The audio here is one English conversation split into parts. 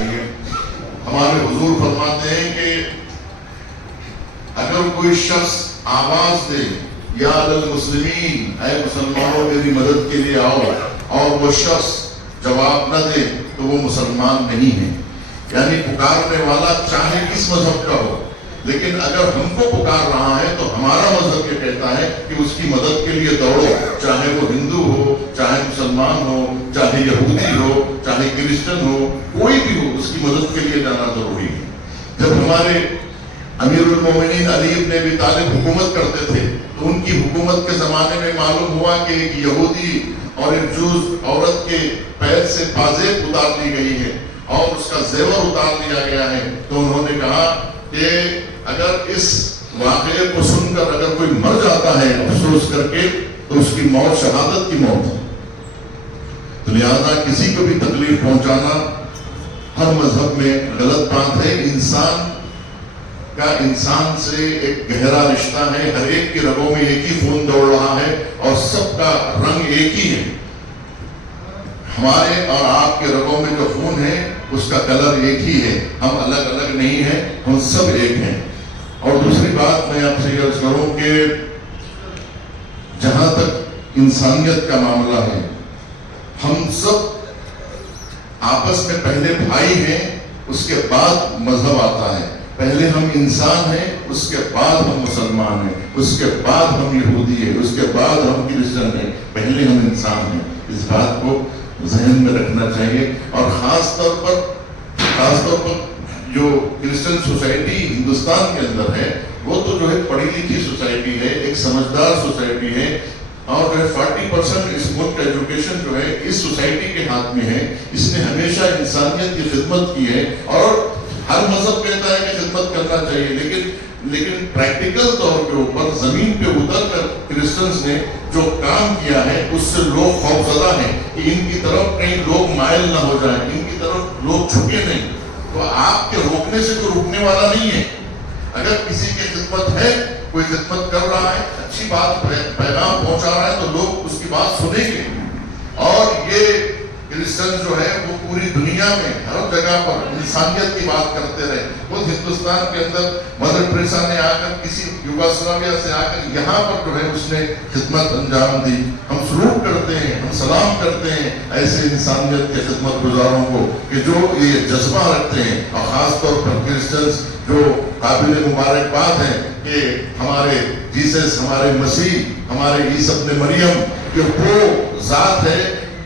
چاہیے. ہمارے حضور فرماتے ہیں کہ اگر کوئی شخص آواز دے یا المسلمین اے مسلمانوں میری مدد کے لیے آؤ, اور وہ شخص جواب نہ دے تو وہ مسلمان نہیں ہے. یعنی پکارنے والا چاہے کس مذہب کا ہو, لیکن اگر ہم کو پکار رہا ہے تو ہمارا مذہب یہ کہتا ہے کہ اس کی مدد کے لیے دوڑو, چاہے وہ ہندو ہو, چاہے مسلمان ہو, چاہے یہودی ہو, چاہے کرسچن ہو, کوئی بھی ہو, اس کی مدد کے لیے جانا ضروری ہے. جب ہمارے امیر المومنین علی ابن ابی طالب حکومت کرتے تھے تو ان کی حکومت کے زمانے میں معلوم ہوا کہ ایک یہودی اور ایک جوز عورت کے پیر سے پازیب اتار دی گئی ہے اور اس کا زیور اتار دیا گیا ہے. تو انہوں نے کہا کہ اگر اس واقعے کو سن کر اگر کوئی مر جاتا ہے افسوس کر کے تو اس کی موت شہادت کی موت ہے. تو لہذا کسی کو بھی تکلیف پہنچانا ہر مذہب میں غلط بات ہے. انسان کا انسان سے ایک گہرا رشتہ ہے, ہر ایک کی رگوں میں ایک ہی خون دوڑ رہا ہے اور سب کا رنگ ایک ہی ہے. ہمارے اور آپ کے رگوں میں جو خون ہے اس کا کلر ایک ہی ہے, ہم الگ الگ نہیں ہیں, ہم سب ایک ہیں. اور دوسری بات میں آپ سے عرض کروں کہ جہاں تک انسانیت کا معاملہ ہے, ہم سب آپس میں پہلے بھائی ہیں, اس کے بعد مذہب آتا ہے. پہلے ہم انسان ہیں, اس کے بعد ہم مسلمان ہیں, اس کے بعد ہم یہودی ہیں, اس کے بعد ہم کرسچن ہیں, پہلے ہم انسان ہیں. اس بات کو ذہن میں رکھنا چاہیے. اور خاص طور پر جو کرسچن سوسائٹی ہندوستان کے اندر ہے وہ تو جو ہے پڑھی لکھی سوسائٹی ہے, ایک سمجھدار سوسائٹی ہے, اور جو ہے 40% اس ملک کا ایجوکیشن جو ہے اس سوسائٹی کے ہاتھ میں ہے. اس نے ہمیشہ انسانیت کی خدمت کی ہے, اور ہر مذہب کہتا ہے کہ خدمت کرنا چاہیے, لیکن پریکٹیکل طور کے اوپر زمین پہ اتر کر کرسچنز نے جو کام کیا ہے اس سے لوگ خوفزدہ ہیں کہ ان کی طرف کہیں لوگ مائل نہ ہو جائیں, ان کی طرف لوگ جھکے نہیں. تو آپ کے روکنے سے کوئی روکنے والا نہیں ہے. اگر کسی کی خدمت ہے, کوئی خدمت کر رہا ہے, اچھی بات پیغام پہنچا رہا ہے تو لوگ اس کی بات سنیں گے. اور یہ کرسچن جو ہے وہ پوری دنیا میں ہر جگہ پر انسانیت کی بات کرتے رہے. خود ہندوستان کے اندر مدر ٹریسا نے آ کر کسی یوگاسلاویا سے آ کر یہاں پر جو ہے اس نے خدمت انجام دی. ہم سلوک کرتے ہیں, ہم سلام کرتے ہیں ایسے انسانیت کے خدمت گزاروں کو کہ جو یہ جذبہ رکھتے ہیں. اور خاص طور پر کرسچنز جو قابل مبارکباد ہیں کہ ہمارے جیسس, ہمارے مسیح, ہمارے عیسی ابن مریم کہ وہ ذات ہے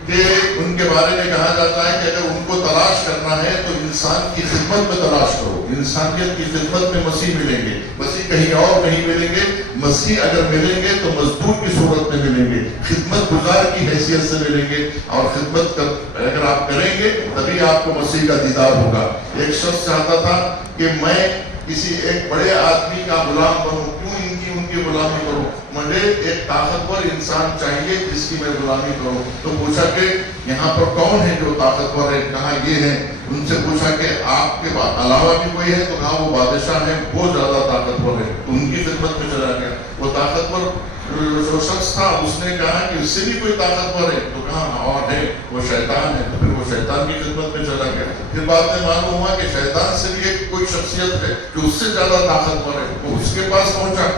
کہ ان کے بارے میں کہا جاتا ہے کہ اگر ان کو تلاش کرنا ہے تو انسان کی خدمت میں تلاش کرو. انسانیت کی خدمت میں مسیح ملیں گے, مسیح کہیں اور نہیں ملیں گے. مسیح اگر ملیں گے تو مزدور کی صورت میں ملیں گے, خدمت گزار کی حیثیت سے ملیں گے. اور خدمت اگر آپ کریں گے تبھی آپ کو مسیح کا دیدار ہوگا. ایک شخص چاہتا تھا کہ میں کسی ایک بڑے آدمی کا غلام بنوں, کیوں ان کی غلامی کروں, مجھے ایک طاقتور انسان چاہیے جس کی میں غلامی کروں. تو پوچھا کہ یہاں پر کون ہے جو طاقتور ہے, کہا یہ ہے. ان سے پوچھا کہ آپ کے علاوہ بھی کوئی ہے, تو کہا وہ بادشاہ ہے, وہ زیادہ طاقتور ہے. تو ان کی خدمت میں چلا گیا. وہ طاقتور جو شخص تھا اس نے کہا کہ اس سے بھی کوئی طاقتور ہے, تو کہا اور ہے, وہ شیطان ہے. تو پھر وہ شیطان کی خدمت میں چلا گیا. پھر بعد میں معلوم ہوا کہ شیطان سے بھی ایک کوئی شخصیت ہے جو اس سے زیادہ طاقتور ہے, وہ اس کے پاس پہنچا.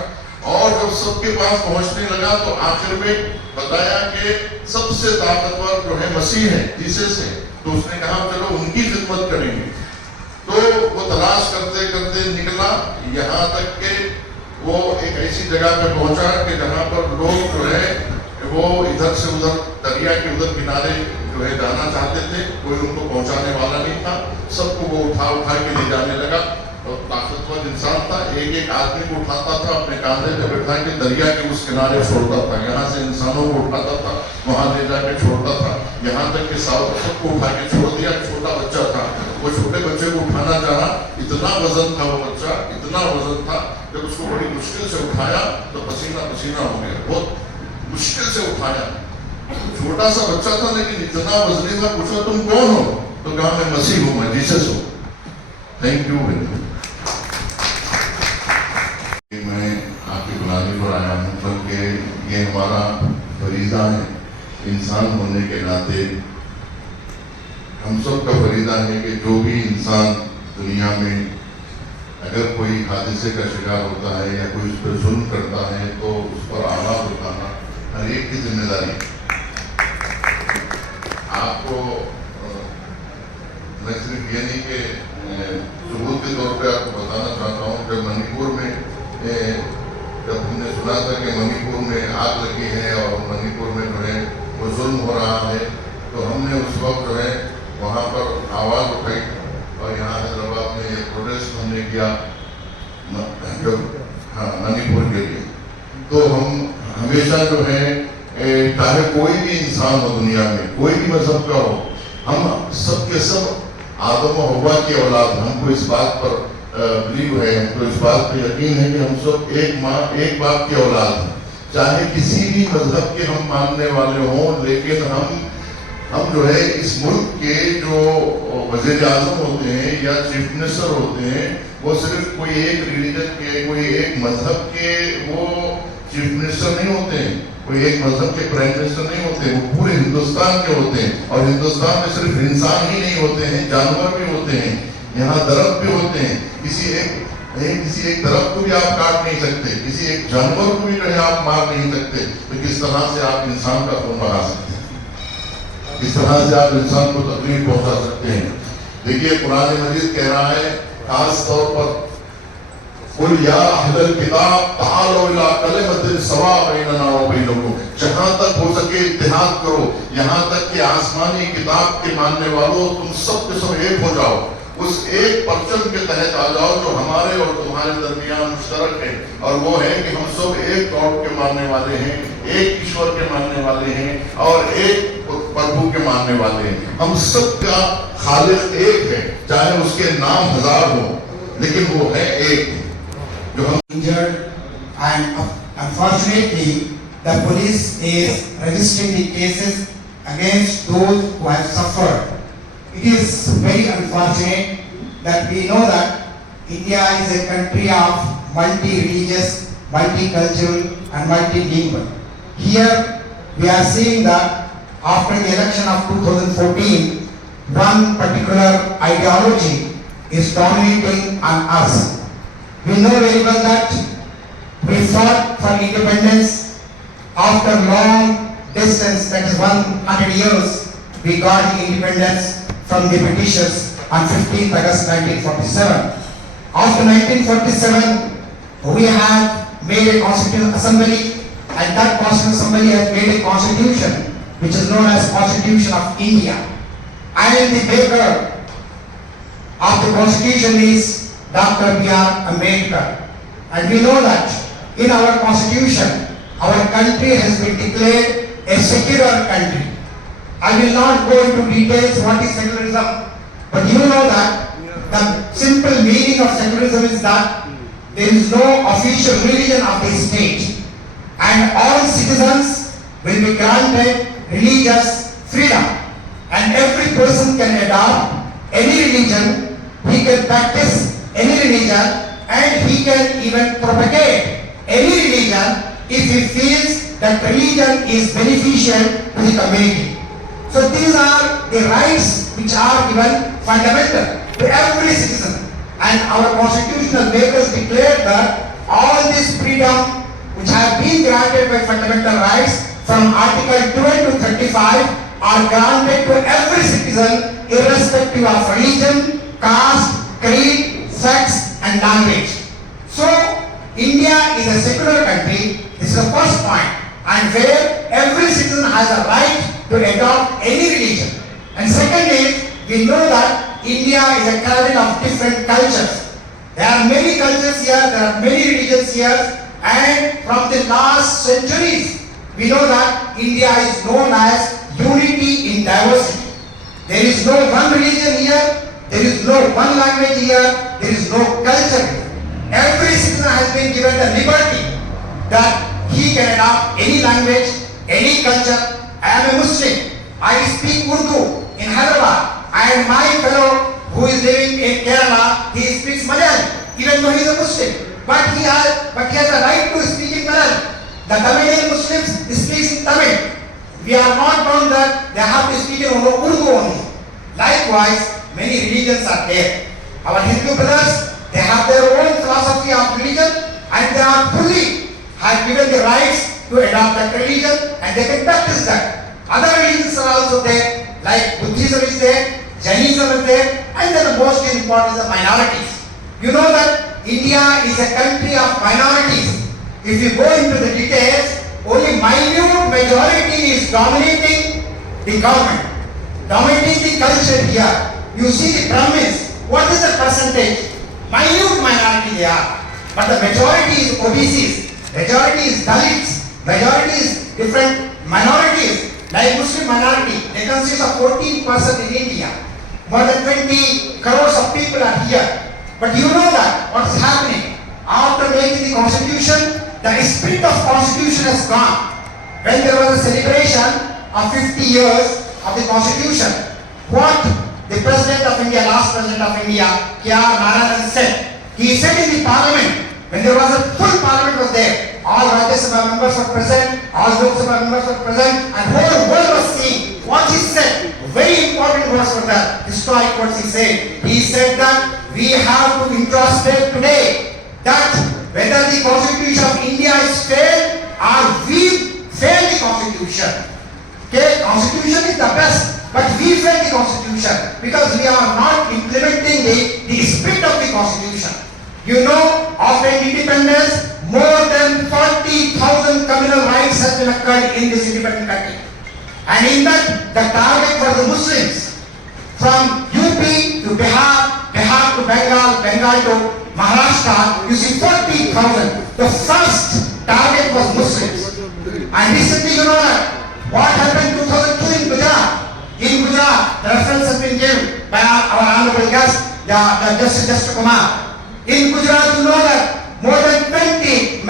اور جب سب کے پاس پہنچنے لگا تو آخر میں بتایا کہ سب سے طاقتور جو ہے مسیح ہے, جیسس ہے. تو اس نے کہا چلو ان کی خدمت کریں گے. تو وہ تلاش کرتے کرتے نکلا یہاں تک کہ وہ ایک ایسی جگہ پہ پہنچا کہ جہاں پر لوگ جو ہے وہ ادھر سے ادھر دریا کے ادھر کنارے جو ہے جانا چاہتے تھے, کوئی ان کو پہنچانے والا نہیں تھا. سب کو وہ اٹھا کے لے جانے لگا. اور طاقتور انسان تھا, ایک ایک آدمی کو اٹھاتا تھا, اپنے کاندھے پہ بٹھا کے دریا کے اس کنارے چھوڑتا تھا. یہاں سے انسانوں کو اٹھاتا تھا, وہاں لے جا کے چھوڑتا تھا, یہاں تک کہ سب کو اٹھا کے چھوڑ دیا. چھوٹا بچہ تھا, وہ چھوٹے بچے کو اٹھانا چاہا, اتنا وزن تھا وہ بچہ, اتنا وزن تھا. جب اس کو بڑی مشکل سے اٹھایا تو پسینہ پسینہ ہو گیا, بہت مشکل سے اٹھایا. چھوٹا سا بچہ تھا لیکن اتنا وزنی تھا. پوچھا تم کون ہو, تو کہا میں مسیح ہوں, میں جیسس ہوں. Thank you very much. میں آپ کی بلانے پر آیا ہوں بلکہ یہ ہمارا فریضہ ہے انسان ہونے کے ناطے. हम सब का फरीदा है कि जो भी इंसान दुनिया में अगर कोई हादसे का शिकार होता है या कोई उस पर जुल्म करता है तो उस पर आवाज़ उठाना हर एक की जिम्मेदारी है। आपको मैं सिर्फ ये नहीं कि सबूत के तौर पे आपको बताना चाहता हूँ कि मणिपुर में जब हमने सुना था कि मणिपुर में आग लगी है और मणिपुर में जो है वो जुल्म हो रहा है, तो हमने उस वक्त जो है वहाँ पर आवाज़ उठाई और यहाँ हैदराबाद में एक प्रोटेस्ट हमने किया मणिपुर के लिए। तो हम हमेशा जो है चाहे कोई भी इंसान हो दुनिया में, कोई भी मजहब का हो, हम सब के सब आदम और हव्वा की औलाद, हमको इस बात पर बिलीव है, हमको इस बात पर यकीन है कि हम सब एक माँ एक बाप की औलाद हैं। चाहे किसी भी मजहब के हम मानने वाले हों, लेकिन हम जो है इस मुल्क के जो वज़ीर आज़म होते हैं या चीफ मिनिस्टर होते हैं, वो सिर्फ कोई एक रिलीजन के, कोई एक मजहब के वो चीफ मिनिस्टर नहीं होते हैं, कोई एक मजहब के प्राइम मिनिस्टर नहीं होते, वो पूरे हिंदुस्तान के होते हैं। और हिंदुस्तान में सिर्फ इंसान ही नहीं होते हैं, जानवर भी होते हैं, यहाँ दरख्त भी होते हैं। किसी एक दरख्त को भी आप काट नहीं सकते, किसी एक जानवर को भी जो है आप मार नहीं सकते, तो किस तरह से आप इंसान का खून बहा सकते हैं, किस तरह से आप इंसान को तकलीफ पहुंचा सकते हैं। देखिए कुरान मजीद कह रहा है खास तौर पर, कुल या अहलल किताब तालो इला कलिमतिन सवा बैनना व बैनकुम, जहां तक हो सके इत्तेहाद करो, यहाँ तक कि आसमानी किताब के मानने वालों तुम सब के सब एक हो जाओ, उस एक परचम के तहत आ जाओ जो हमारे और तुम्हारे दरमियान मुश्तरक है, और वो है कि हम सब एक गॉड के मानने वाले हैं, एक ईश्वर के मानने वाले हैं और एक प्रभु के मानने वाले हैं। हम सब का खालिक एक है, चाहे उसके नाम हजार हो, लेकिन वो है एक जो हम injured, and unfortunately the police is registering the cases against those who have suffered. It is very unfortunate that we know that India is a country of multi-religious, multicultural and multilingual. Here we are seeing that after the election of 2014, one particular ideology is dominating on us. We know very well that we fought for independence. After long distance, that is 100 years, we got the independence from the Britishers on 15th August 1947. After 1947, we have made a constitutional assembly, and that constitutional assembly has made a constitution which is known as Constitution of India. And the maker of the constitution is Dr. B.R. Ambedkar. And we know that in our constitution, our country has been declared a secular country. I will not go into details what is secularism, but you know that the simple meaning of secularism is that there is no official religion of the state, and all citizens will be granted religious freedom, and every person can adopt any religion, he can practice any religion, and he can even propagate any religion if he feels that religion is beneficial to the community. So these are the rights which are given fundamental to every citizen, and our constitutional makers declared that all this freedom which have been granted by fundamental rights from Article 12 to 35 are granted to every citizen irrespective of religion, caste, creed, sex and language. So India is a secular country. This is the first point, and where every citizen has a right to adopt any religion. And second is, we know that India is a cradle of different cultures. There are many cultures here, there are many religions here, and from the last centuries, we know that India is known as unity in diversity. There is no one religion here, there is no one language here, there is no culture here. Every citizen has been given the liberty that he can adopt any language, any culture. I am a Muslim. I speak Urdu in Hyderabad, and my fellow who is living in Kerala, he speaks Malayalam, even though he is a Muslim. But he has a right to speak in Malayalam. The Tamilian Muslims speak in Tamil. We are not bound that they have to speak in Urdu only. Likewise, many religions are there. Our Hindu brothers, they have their own philosophy of religion and they are fully have given the rights to adopt that religion and they can practice that. Other religions are also there, like Buddhism is there, Jainism is there, and then the most important is the minorities. You know that India is a country of minorities. If you go into the details, only minute majority is dominating the government, dominating the culture here. You see the Brahmins, what is the percentage? Minute minority they are. But the majority is OBCs, majority is Dalits, majority is different minorities. Like Muslim minority, they consist of 14% in India. More than 20 crores of people are here. But you know that what is happening? After making the constitution, the spirit of constitution has gone. When there was a celebration of 50 years of the constitution, what the President of India, last President of India, K.R. Narayanan said, he said in the parliament, when there was a full parliament was there, all Rajya Sabha members were present, all Lok Sabha members were present, and whole world was seeing what he said. Very important words for that, historic words he said. He said that we have to introspect today that whether the constitution of India is failed or we fail the constitution. Okay, constitution is the best, but we fail the constitution because we are not implementing the spirit of the constitution. You know, after independence, more than 40,000 communal rights have been occurred in this independent country. And in that, the target for the Muslims, from UP to Bihar, Bihar to Bengal, Bengal to Maharashtra, you see 40,000. The first target was Muslims. And recently, you know that, what happened in 2002 in Gujarat? In Gujarat, the reference has been given by our honorable guest, the Justice Kumar. In Gujarat, you know that more than 2,000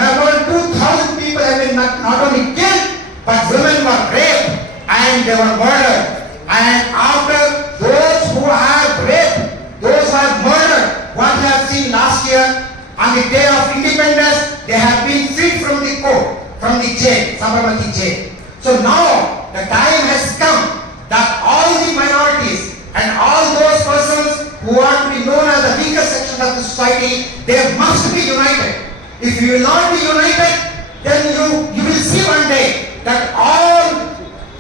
people have been not only killed, but women were raped and they were murdered. And after those who have raped, those who have murdered, what we have seen last year, on the day of independence, they have been freed from the court, from the jail, Sabarmati jail. So now, the time has come that all the minorities and all those persons who are to be known as the weaker section of the society, they must be united. If you will not be united, then you will see one day that all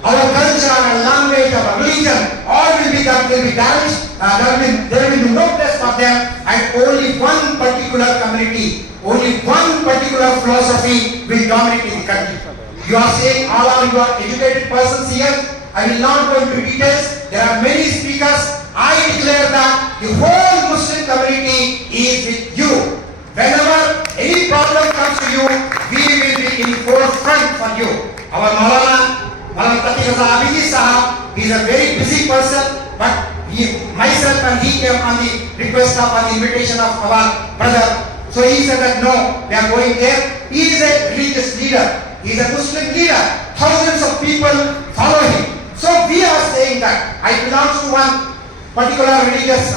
our culture, our language, our religion, all will be damaged. There will be no place for them, and only one particular community, only one particular philosophy will dominate in the country. You are saying all are you are educated persons here. I will not go into details. There are many speakers. I declare that the whole Muslim community is with you. Whenever any problem comes to you, we will be in forefront for you. Our Maulana Taqi Raza Abidi Sahab, he is a very busy person, but myself and he came on the request of, on the invitation of our brother. So he said that no, we are going there. He is a religious leader. He is a Muslim leader. Thousands of people follow him. So we are saying that I belong to one particular religious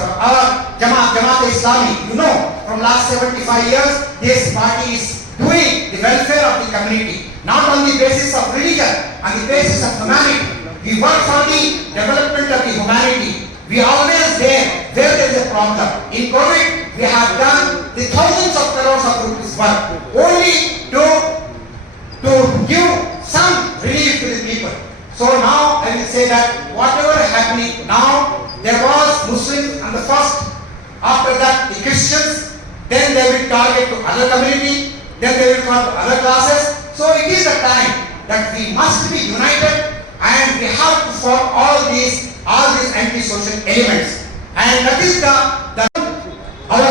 Jamaat Islami. You know, from last 75 years, this party is doing the welfare of the community, not on the basis of religion, on the basis of humanity. We work for the development of the humanity. We always there where there is a problem. In COVID, we have done the thousands of crores of rupees work only to give some relief to the people. So now I will say that whatever happening now, there was Muslims on the first, after that the Christians, then they will target to other community, then they will target other classes. So it is a time that we must be united and we have to form all these anti-social elements. And that is our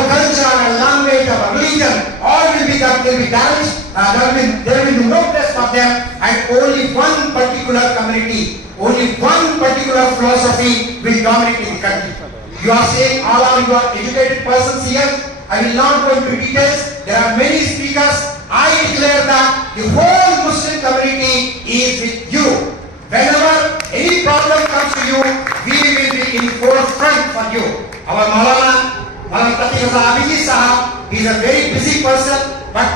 culture, our language, our religion, all will be damaged. There will be no place for them, and only one particular community, only one particular philosophy will dominate in the country. You are saying all are you are educated persons here. I will not go into details. There are many speakers. I declare that the whole Muslim community is with you. Whenever any problem comes to you, we will be in forefront for you. Our Maulana Taqi Raza Abidi Sahab, he is a very busy person, but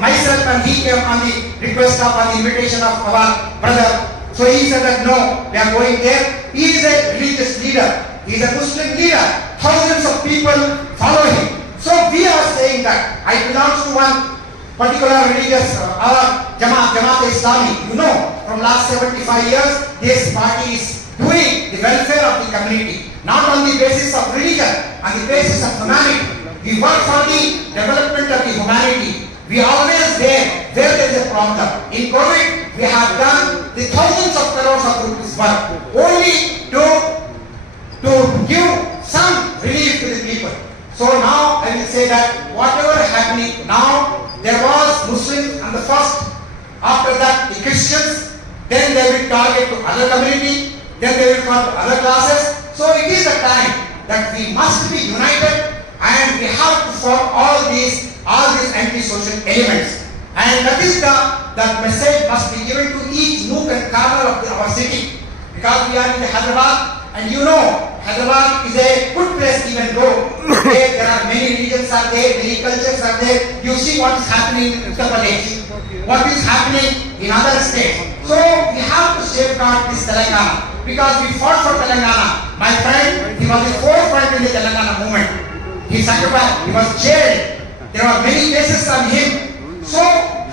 myself and he came on the request of, on the invitation of our brother. So he said that no, we are going there. He is a religious leader. He is a Muslim leader. Thousands of people follow him. So we are saying that I belong to one particular religious Jamaat Islami. You know, from last 75 years, this party is doing the welfare of the community, not on the basis of religion, on the basis of humanity. We work for the development of the humanity. We are always there where there is a problem. In COVID, we have done the thousands of crores of rupees work only to give some relief to the people. So now I will say that whatever happening now, there was Muslims on the first, after that the Christians, then they will target to other community, then they will come to other classes. So it is a time that we must be united and we have to form all these anti-social elements. And that is that message must be given to each nook and corner of our city. Because we are in the Hyderabad, and you know, Hyderabad is a good place even though there are many religions are there, many cultures are there. You see what is happening in Uttar Pradesh, what is happening in other states. So we have to safeguard this Telangana because we fought for Telangana. My friend, he was the forefront in the Telangana movement. He sacrificed, he was jailed. There were many cases on him. So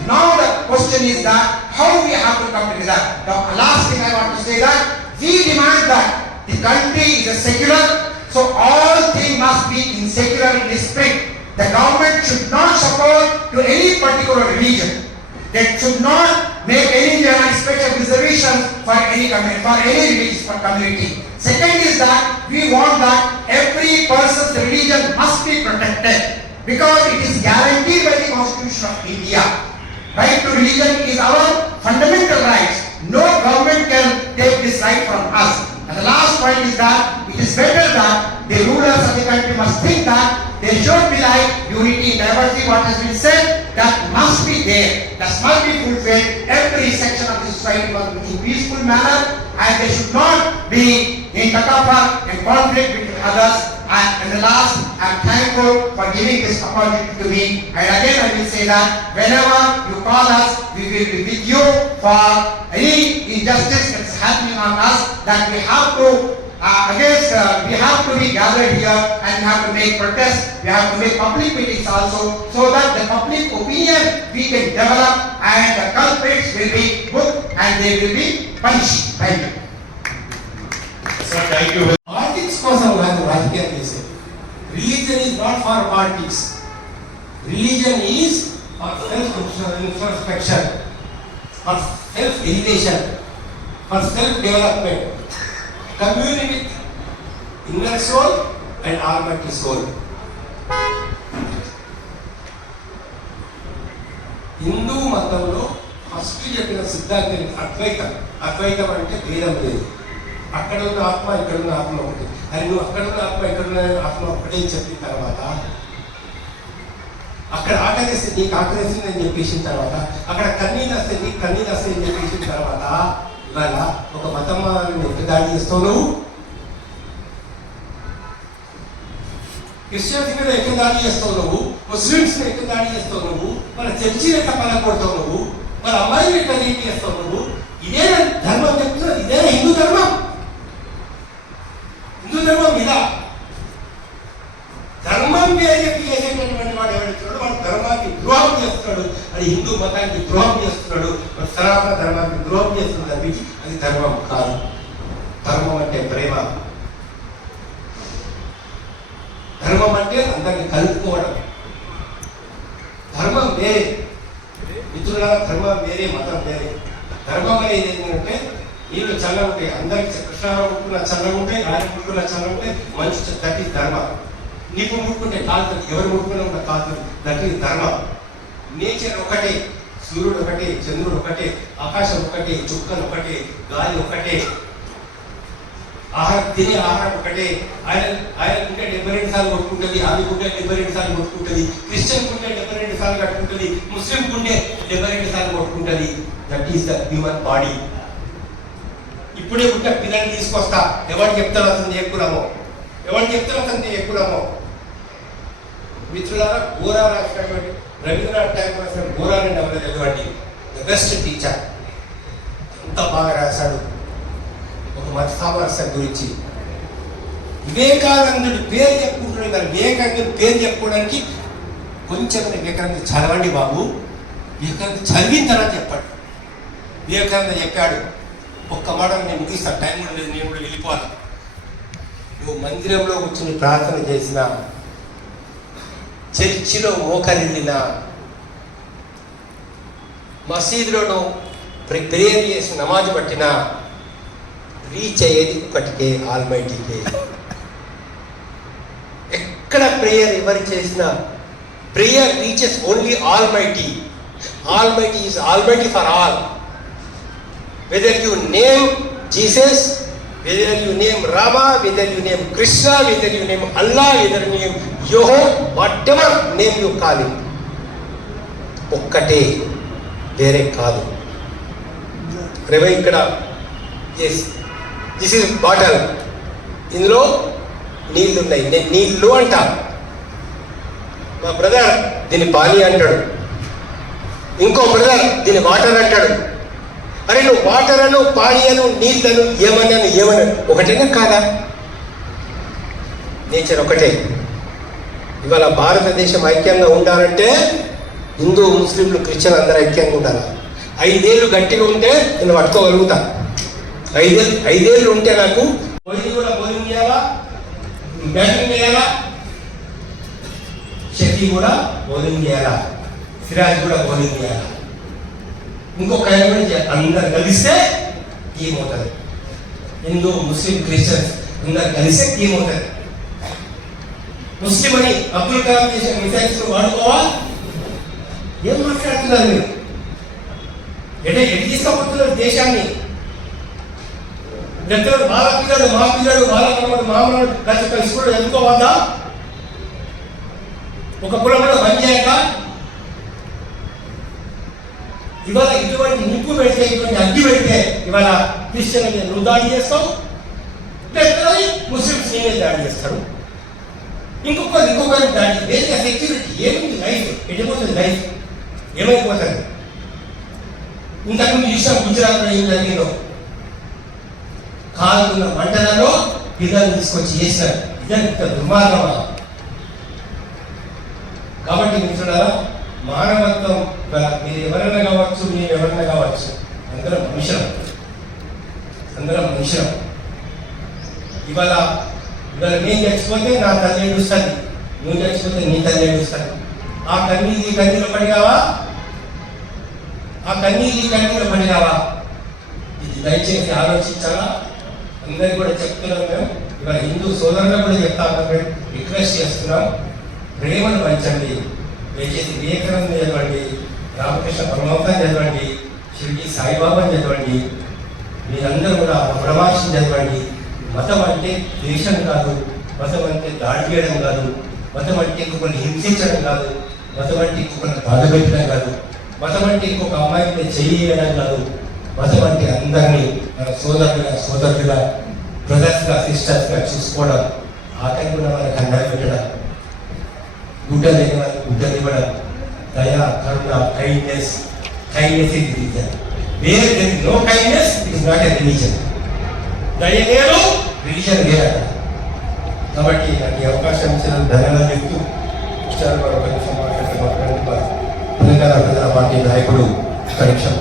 now the question is that how we have to come together. The last thing I want to say that we demand that the country is a secular, so all things must be in secular spirit. The government should not support to any particular religion. They should not make any special reservation for any religious community. Second is that we want that every person's religion must be protected because it is guaranteed by the Constitution of India. Right to religion is our fundamental right. No government can take this right from us. And the last point is that it is better that the rulers of the country must think that there should be like unity, diversity, what has been said, that must be there, that must be fulfilled. Every section of the society must be in peaceful manner and they should not be in takafar and conflict with others. And the last, I am thankful for giving this opportunity to me. And again I will say that whenever you call us, we will be with you for any injustice that is happening on us, that we have to we have to be gathered here and we have to make protests, we have to make public meetings also, so that the public opinion we can develop and the culprits will be booked and they will be punished. Thank you. Sir, thank you. Politics కోసం కాదు రాజకీయం చేసేది. Religion is not for politics. Religion is for self-introspection, for self-elevation, for self-development. Communing with inner soul and almighty soul. Hindu మతంలో first చెప్పిన సిద్ధాంతం అద్వైతం. అద్వైతం అంటే భేదం లేదు. అక్కడ ఉన్న ఆత్మ ఇక్కడ ఉన్న ఆత్మ ఒకటి. అది నువ్వు అక్కడ ఉన్న ఆత్మ ఇక్కడ ఉన్న ఆత్మ ఒకటే చెప్పిన తర్వాత అక్కడ ఆకలిస్తే నీకు ఆకలిస్తుంది అని చెప్పేసిన తర్వాత అక్కడ కన్నీళ్ళు వస్తే నీకు కన్నీళ్ళు వస్తాయి అని చెప్పేసిన తర్వాత ఇవాళ ఒక మతం ఎక్కడ దాడి చేస్తావు నువ్వు? క్రిస్టియన్స్ మీద ఎక్కడ దాడి చేస్తావు నువ్వు? ముస్లిమ్స్ మీద ఎక్కడ దాడి చేస్తావు నువ్వు? మన చర్చిని ఎక్కడ పలకొడతావు నువ్వు? మన అమ్మాయిని ఎక్కడ నీటి చేస్తావు నువ్వు? ఇదే ధర్మం చెప్తున్నా, ఇదే హిందూ ధర్మం. హిందూ ధర్మం మీద ధర్మం పేరు చెప్పి చేసేటటువంటి వాడు ఎవరైతున్నాడు వాడు ధర్మానికి ద్రోహం చేస్తున్నాడు, అది హిందూ మతానికి ద్రోహం చేస్తున్నాడు, సనాతన ధర్మానికి ద్రోహం చేస్తున్నాడు తప్పించి అది ధర్మం కాదు. ధర్మం అంటే ప్రేమ, ధర్మం అంటే అందరినీ కలుపుకోవడం. ధర్మం వేరే మిత్రుల, ధర్మం వేరే, మతం వేరే. ధర్మం అనేది ఏంటంటే నీళ్ళు చల్లగా ఉంటాయి, అందరికి కృష్ణారావు ముట్టుకున్న చల్లగా ఉంటాయి, ఆయన ముట్టుకున్న చల్లగా ఉంటాయి, మంచి దట్ ఈస్ ధర్మం. నీకు ముట్టుకుంటే కాలుతుంది, ఎవరు ముట్టుకున్నా కూడా కాలుతుంది, దట్ ఈస్ ధర్మం. నేచర్ ఒకటే, సూర్యుడు ఒకటే, చంద్రుడు ఒకటే, ఆకాశం ఒకటే, చుక్కలు ఒకటే, గాలి ఒకటే, ఆహారం తినే ఆహారం ఒకటే. ఆయన ఉంటే 72 సార్లు కొట్టుకుంటుంది, ఆమె ఉంటే 72 సార్లు కొట్టుకుంటుంది, క్రిస్టియన్ ఉంటే 72 సార్లు కట్టుకుంటుంది, ముస్లిం ఉంటే 72 సార్లు కొట్టుకుంటుంది. That is the human body. ఇప్పుడే ఉంటే పిల్లల్ని తీసుకొస్తా, ఎవరు చెప్తారు అతను ఏ కులమో, ఎవరు చెప్తారు అతను ఏ కులమో. మిత్రులారా, గోరా రాసినటువంటి రవీంద్రనాథ్ ఠాగూర్ రాసిన గోరాని నవల చదవండి. The best teacher. ఎంత బాగా రాశాడు ఒక మత సామరస్యం గురించి. వివేకానందుడి పేరు చెప్పుకుంటున్నాడు కదా, వివేకానందుడి పేరు చెప్పుకోవడానికి కొంచెం వివేకానంద చదవండి బాబు, వివేకానంద చదివిన తర్వాత చెప్పాడు. వివేకానంద చెప్పాడు, ఒక్క మాట నేను ముగిస్తాను, టైం కూడా లేదు, నేను కూడా వెళ్ళిపోవాలి. నువ్వు మందిరంలో కూర్చుని ప్రార్థన చేసిన, చర్చిలో మోకరిల్లిన, మసీదులో ప్రేయర్ చేసి నమాజ్ పట్టిన, రీచ్ అయ్యేది ఒకటికే, ఆల్మైటీకే. ఎక్కడ ప్రేయర్ ఎవరు చేసినా prayer reaches only almighty. Almighty is almighty for all. Whether you name Jesus, whether you name Rama, whether you name Krishna, whether you name Allah, whether you name Yoho, whatever name you call it, ఒక్కటే, వేరే కాదు. రేవ ఇక్కడ yes this is bottle, ఇందులో నీళ్లు ఉన్నాయి, నేను నీళ్లు అంటా, మా బ్రదర్ దీన్ని పానీ అంటాడు, ఇంకో బ్రదర్ దీన్ని వాటర్ అంటాడు. అరే నువ్వు వాటర్ అను, పానీ అను, నీళ్ళను, ఏమన్నాను ఒకటేనా కాదా? నేచర్ ఒకటే. ఇవాళ భారతదేశం ఐక్యంగా ఉండాలంటే హిందూ, ముస్లింలు, క్రిస్టియన్ అందరూ ఐక్యంగా ఉండాలి. 5 ఏళ్ళు గట్టిగా ఉంటే నేను పట్టుకోగలుగుతా. 5 ఏళ్ళు ఉంటే నాకు బౌలింగ్ కూడా బౌలింగ్ చేయాలా, బ్యాటింగ్ చేయాలా, షెట్టి కూడా బౌలింగ్ చేయాలా, సిరాజ్ కూడా బౌలింగ్ చేయాలా, ఇంకొక అందరు కలిస్తే టీం అవుతుంది. హిందూ, ముస్లిం, క్రిస్టియన్స్ అందరు కలిస్తే టీం అవుతుంది. ముస్లిం అని అబ్దుల్ కలాం చేసిన మిసైల్స్ వాడుకోవా? ఏం మాట్లాడుతున్నారు మీరు? ఎటు తీసుకుపోతున్నారు దేశాన్ని? ఇద్దరు వాళ్ళ పిల్లడు, మా పిల్లడు, వాళ్ళ మనవాడు, మామూలు కలిసి స్కూల్లో చదువుకోవద్దా? ఒక కులంలో పని చేయక ఇవాళ ఇటువంటి నిప్పు పెడితే, ఇటువంటి అగ్గి పెడితే ఇవాళ క్రిస్టియన్ నువ్వు దాడి చేస్తావు, లేకపోతే ముస్లిమ్స్ నేనే దాడి చేస్తారు, ఇంకొకరి దాడి. వేరే సెక్యూరిటీ ఏముంది? లైఫ్ ఎటుపోతుంది? లైఫ్ ఏమైపోతుంది? ఇంతకుముందు చూసాం గుజరాత్లో ఏం జరిగిందో, కాలుతున్న మంటలలో పిల్లల్ని తీసుకొచ్చి చేశారు. ఇదంతా దుర్మార్గమా? కాబట్టి మిత్రులారా, మానవత్వం మీరు ఎవరైనా కావచ్చు, మీరు ఎవరైనా కావచ్చు, అందరం మనుషులం, అందరం మనుషులం. ఇవాళ నేను చచ్చిపోతే నా తల్లి ఏడుస్తుంది, నువ్వు చచ్చిపోతే నీ తల్లి ఏడుస్తుంది. ఆ కన్నీళ్ళు ఈ కన్నీళ్ళు పడిగావా? ఆ కన్నీళ్ళు ఈ కన్నీళ్ళు పడిగావా? ఇది దయచేసి ఆలోచించాలా. అందరికి కూడా చెప్తున్నాం మేము, ఇవాళ హిందూ సోదరులకు కూడా చెప్తా ఉన్నాం, మేము రిక్వెస్ట్ చేస్తున్నాం, ప్రేమను పంచండి. దయచేసి వివేకానంద చదవండి, రామకృష్ణ పరమహంసని చదవండి, షిరిడి సాయిబాబాని చదవండి, మీరందరూ కూడా బ్రహ్మార్షిని చదవండి. మతం అంటే ద్వేషం కాదు, మతం అంటే దాడి చేయడం కాదు, మతం అంటే ఇంకొకరిని హింసించడం కాదు, మతం అంటే ఇంకొకరిని బాధపెట్టడం కాదు, మతం అంటే ఇంకొక అమ్మాయిని చేయడం కాదు. మతం అంటే అందరినీ మన సోదరులుగా బ్రదర్స్గా, సిస్టర్స్గా చూసుకోవడం, ఆటంకున్న వాళ్ళకి అన్నం పెట్టడం, గుడ్డ లేని వాళ్ళకి గుడ్డలు ఇవ్వడం, దయ, కరుణ, kindness is religion. Where there is no kindness, it is not a religion. దయ లేదు, రిలీజన్ వేరట. కాబట్టి నాకు ఈ అవకాశం ఇచ్చిన ధన్యవాదాలు చెప్తూ తెలంగాణ ప్రజల పార్టీ నాయకుడు కనెక్షన్